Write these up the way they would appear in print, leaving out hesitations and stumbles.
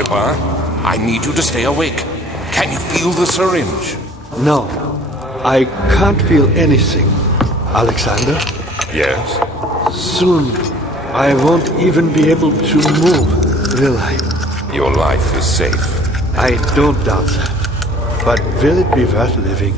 Agrippa. I need you to stay awake. Can you feel the syringe? No, I can't feel anything. Alexander? Yes? Soon, I won't even be able to move, will I? Your life is safe. I don't doubt that. But will it be worth living?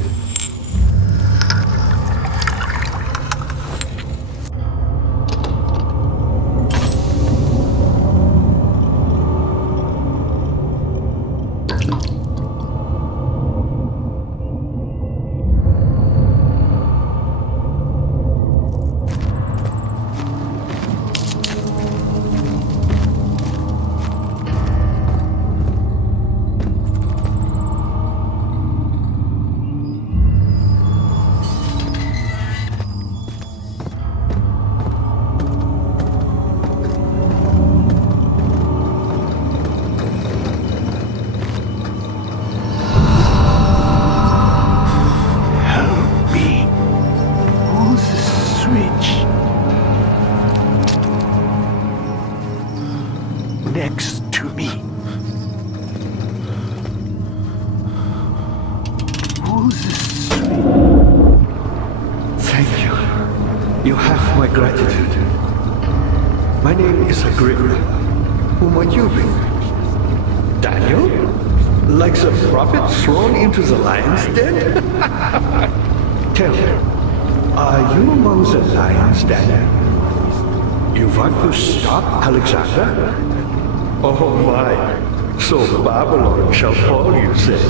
Next to me. Who's this? Thank you. You have my gratitude. My name is Agrippa. Who might you be? Daniel? Like the prophet thrown into the lion's den? Tell me, are you among the lions, Daniel? You want to stop Alexander? Oh my, so Babylon shall fall, you say?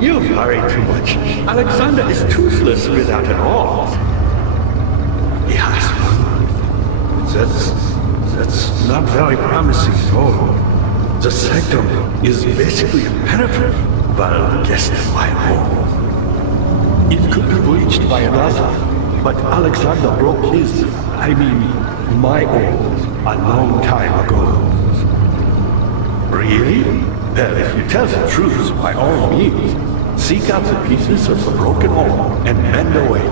You worry too much. Alexander is toothless without an all. He has one. That's not very promising at all. The sanctum is basically a penetrable, well, guessed by home. It could be breached by another, but Alexander broke his, my own, a long time ago. Really? Well, if you tell the truth, by all means, seek out the pieces of the broken arm and mend away.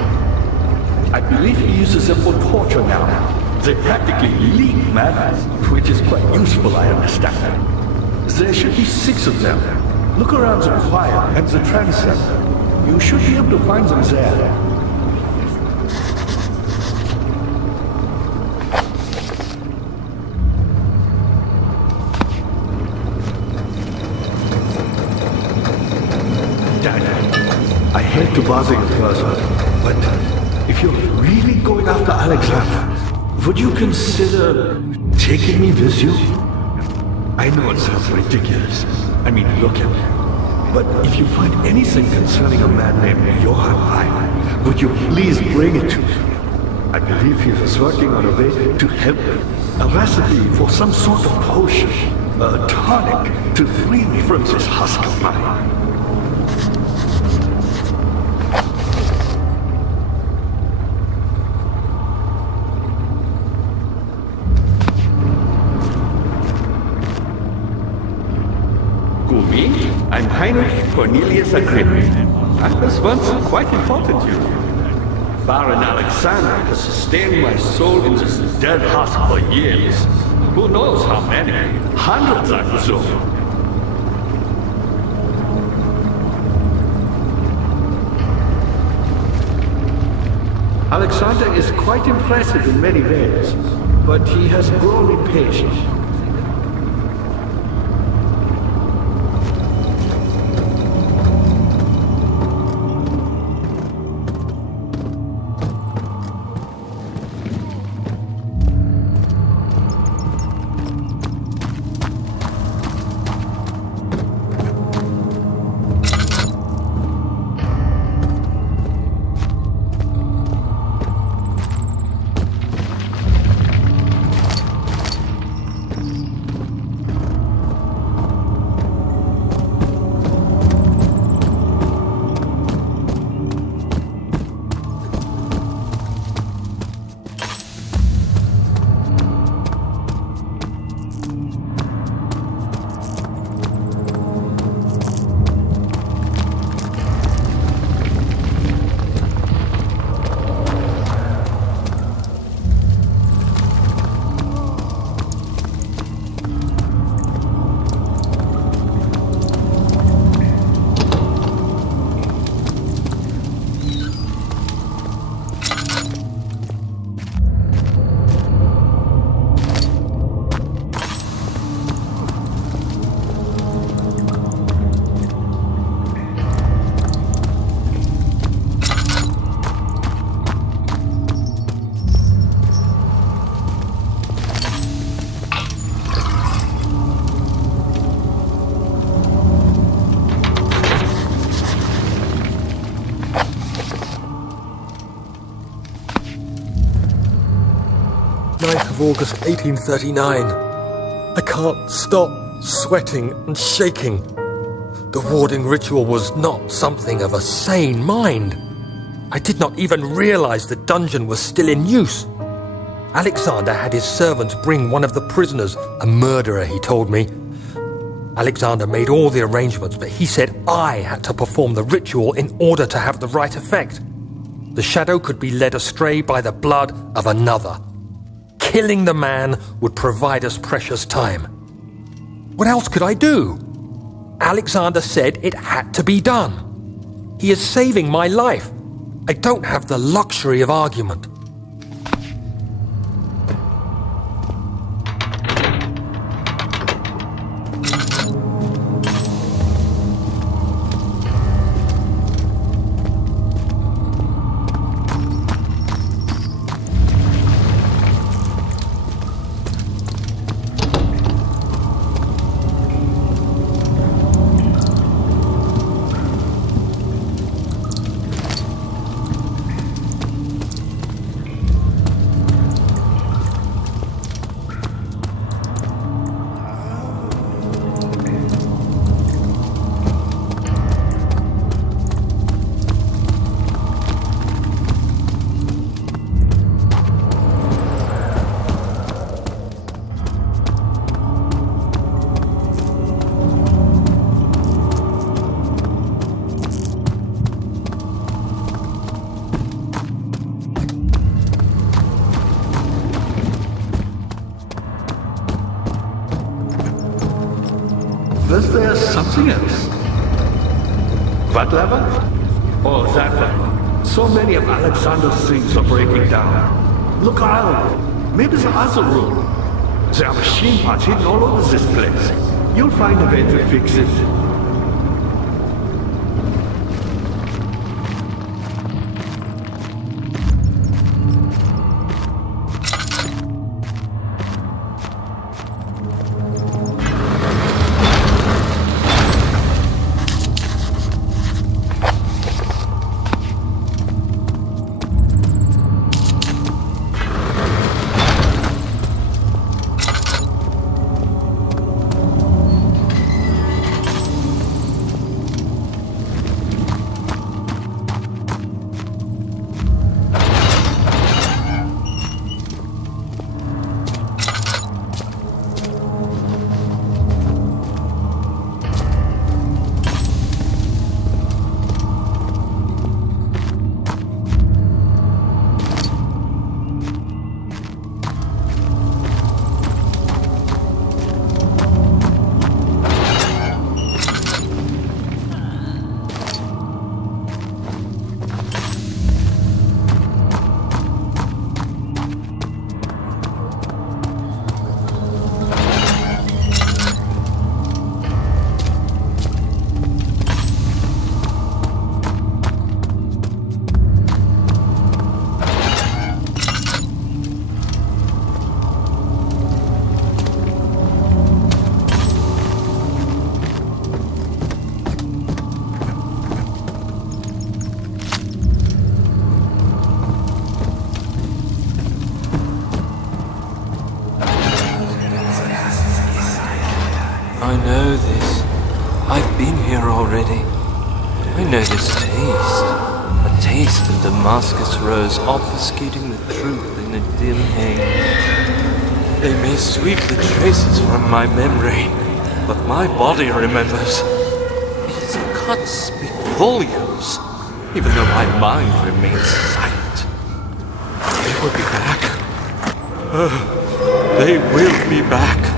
I believe he uses them for torture now. They practically leak madness, which is quite useful, I understand. There should be 6 of them. Look around the choir and the transept. You should be able to find them there. I hate to bother you further, but if you're really going after Alexander, would you consider taking me with you? I know it sounds ridiculous. Look at me. But if you find anything concerning a man named Johann Wein, would you please bring it to me? I believe he was working on a way to help me. A recipe for some sort of potion, a tonic to free me from this husk of mine. I'm Heinrich Cornelius Agrippa. I was once quite important to you. Baron Alexander has sustained my soul in this dead husk for years. Who knows how many? Hundreds, I presume. Alexander is quite impressive in many ways, but he has grown impatient. 9th of August 1839. I can't stop sweating and shaking. The warding ritual was not something of a sane mind. I did not even realize the dungeon was still in use. Alexander had his servants bring one of the prisoners, a murderer, he told me. Alexander made all the arrangements, but he said I had to perform the ritual in order to have the right effect. The shadow could be led astray by the blood of another. Killing the man would provide us precious time. What else could I do? Alexander said it had to be done. He is saving my life. I don't have the luxury of argument. Was there something else? What lever? Oh, that one. So many of Alexander's things are breaking down. Look around. Maybe the other room. There are machine parts hidden all over this place. You'll find a way to fix it. I know this. I've been here already. I know this taste. A taste of Damascus rose obfuscating the truth in a dim haze. They may sweep the traces from my memory, but my body remembers. Its cuts speak volumes, even though my mind remains silent. They will be back. They will be back.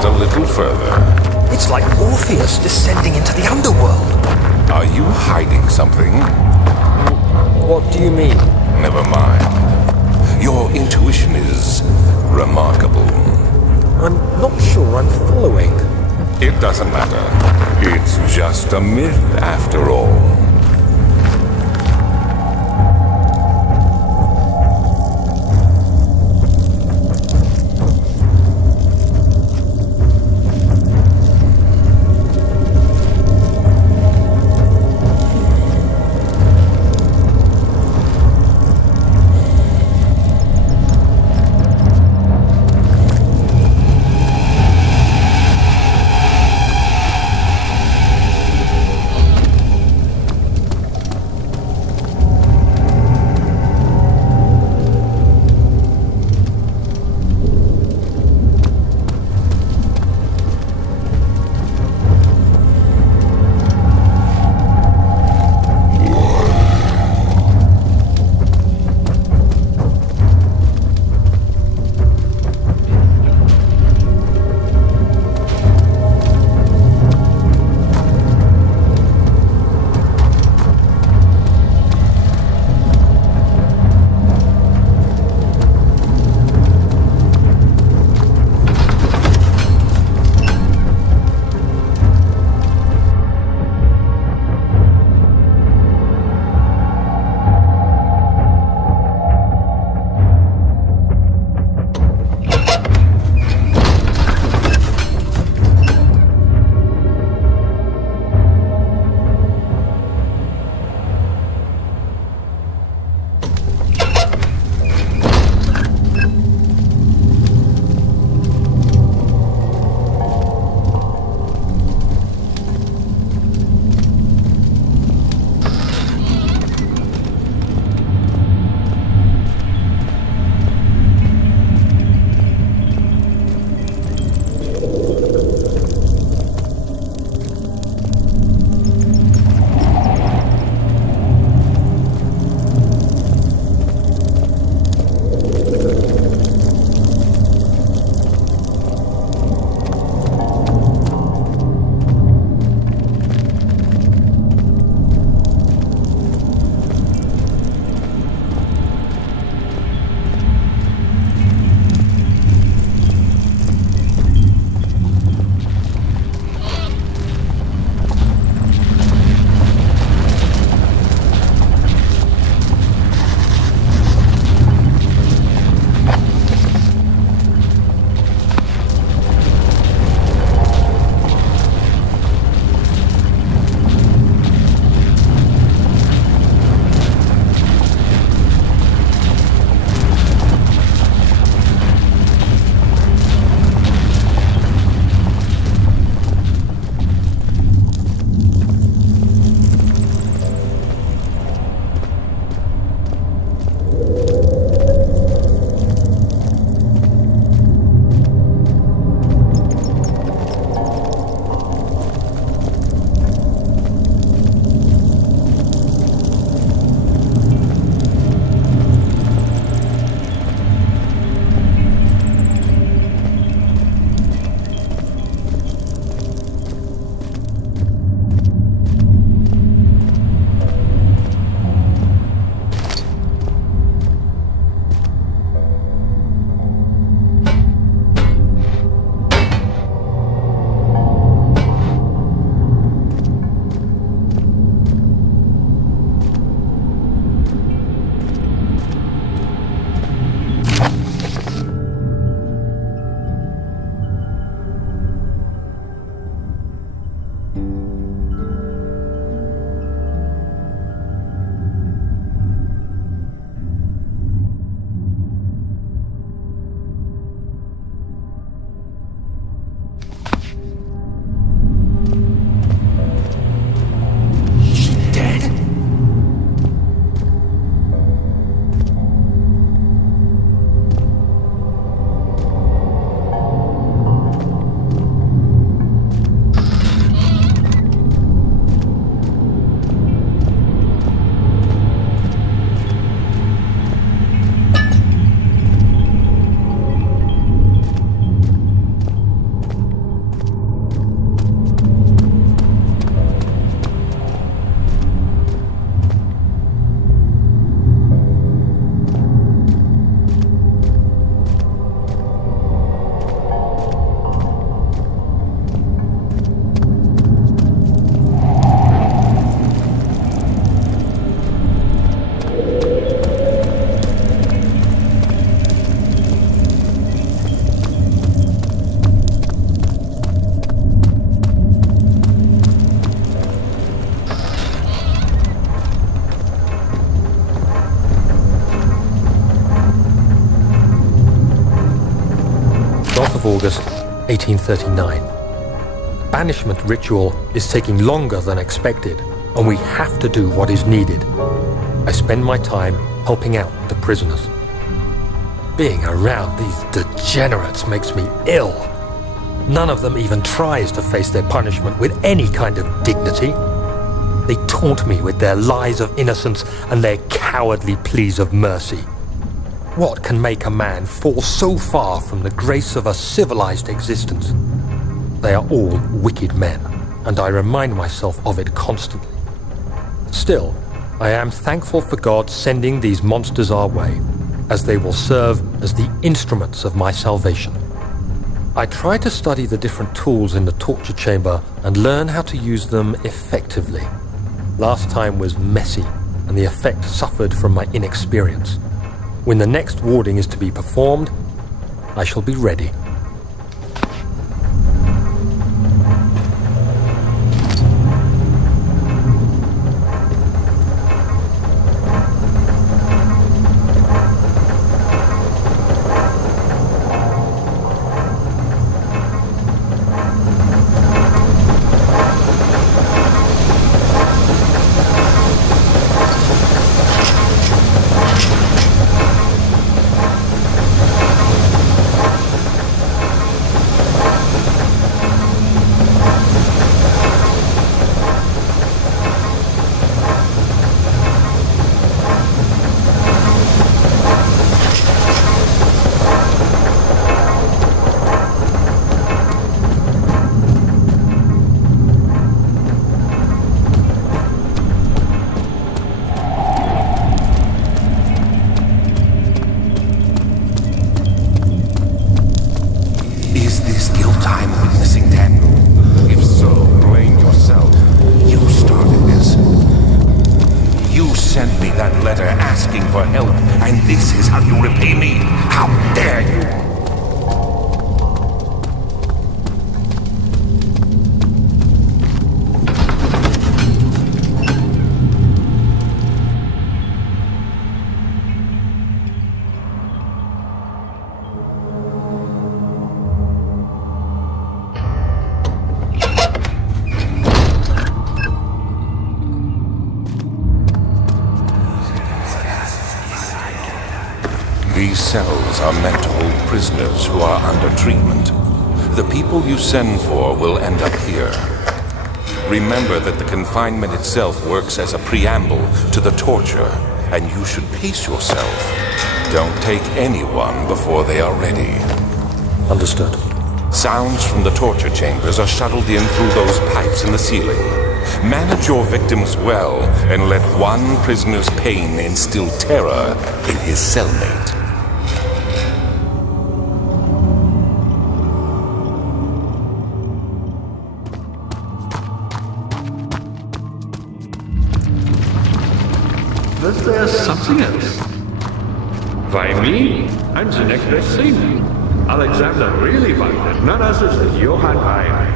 Just a little further. It's like Orpheus descending into the underworld. Are you hiding something? What do you mean? Never mind. Your intuition is remarkable. I'm not sure I'm following. It doesn't matter. It's just a myth after all. 12th of August, 1839. Banishment ritual is taking longer than expected, and we have to do what is needed. I spend my time helping out the prisoners. Being around these degenerates makes me ill. None of them even tries to face their punishment with any kind of dignity. They taunt me with their lies of innocence and their cowardly pleas of mercy. What can make a man fall so far from the grace of a civilized existence? They are all wicked men, and I remind myself of it constantly. Still, I am thankful for God sending these monsters our way, as they will serve as the instruments of my salvation. I try to study the different tools in the torture chamber and learn how to use them effectively. Last time was messy, and the effect suffered from my inexperience. When the next warding is to be performed, I shall be ready. These cells are meant to hold prisoners who are under treatment. The people you send for will end up here. Remember that the confinement itself works as a preamble to the torture, and you should pace yourself. Don't take anyone before they are ready. Understood. Sounds from the torture chambers are shuttled in through those pipes in the ceiling. Manage your victims well, and let one prisoner's pain instill terror in his cellmate. Was there something else? Why me? I'm the next best thing. Alexander really wanted none other than Johann Weyer.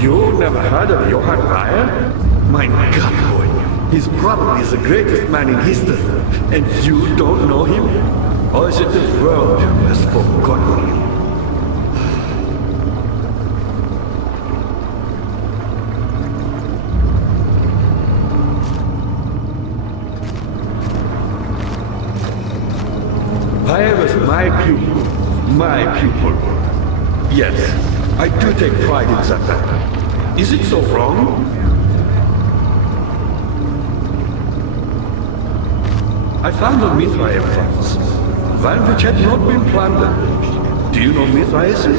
You never heard of Johann Weyer? My God, boy. He's probably the greatest man in history. And you don't know him? Or is it the world who has forgotten him? Weyer was my pupil. My pupil. Yes, I do take pride in that. Is it so wrong? I found a Mithraeum once, one which had not been plundered. Do you know Mithraism?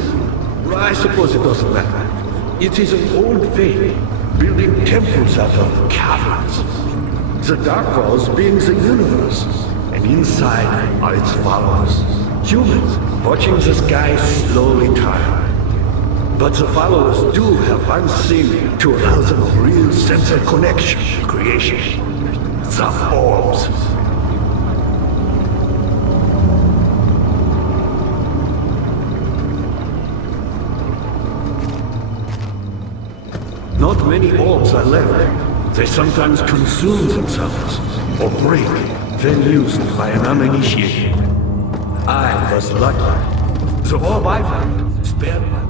I suppose it doesn't matter. It is an old faith, building temples out of caverns. The dark walls being the universe, and inside are its followers, humans watching the sky slowly turn. But the followers do have one thing to allow them a real sense of connection to creation. The orbs. Not many orbs are left. They sometimes consume themselves, or break, when used by an uninitiated. I was lucky. So all I found, despierta.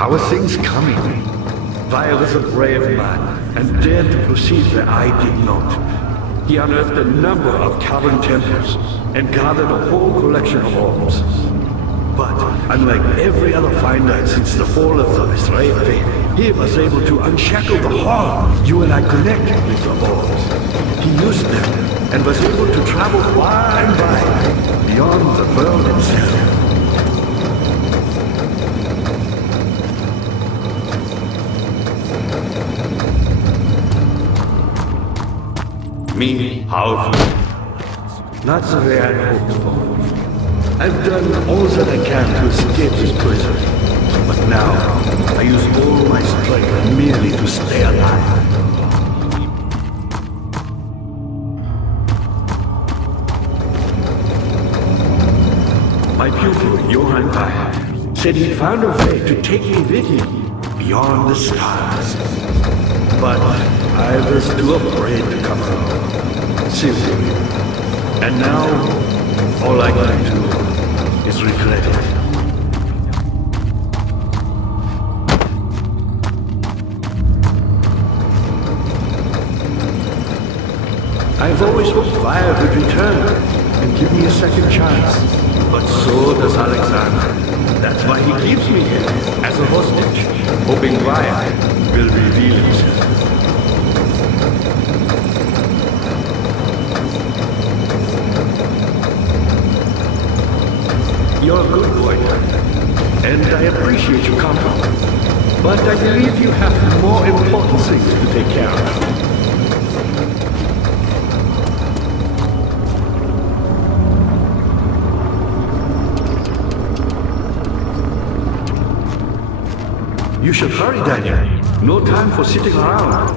How are things coming? Vile was a brave man, and dared to proceed where I did not. He unearthed a number of cavern temples, and gathered a whole collection of orbs. But, unlike every other finder since the fall of the Israel faith, he was able to unshackle the horror you and I connected with the orbs. He used them, and was able to travel far and wide, beyond the world itself. Me, powerful. Not the way I hoped for. I've done all that I can to escape this prison. But now, I use all my strength merely to stay alive. My pupil, Johann Weyer, said he'd found a way to take me with him beyond the stars. But I was too afraid to come along. Simply. And now, all I can do is regret it. I've always hoped Fire would return and give me a second chance. But so does Alexander. That's why he keeps me here, as a hostage, hoping Fire will reveal himself. You're a good boy, and I appreciate your company. But I believe you have more important things to take care of. You should hurry, Daniel. No time for sitting around.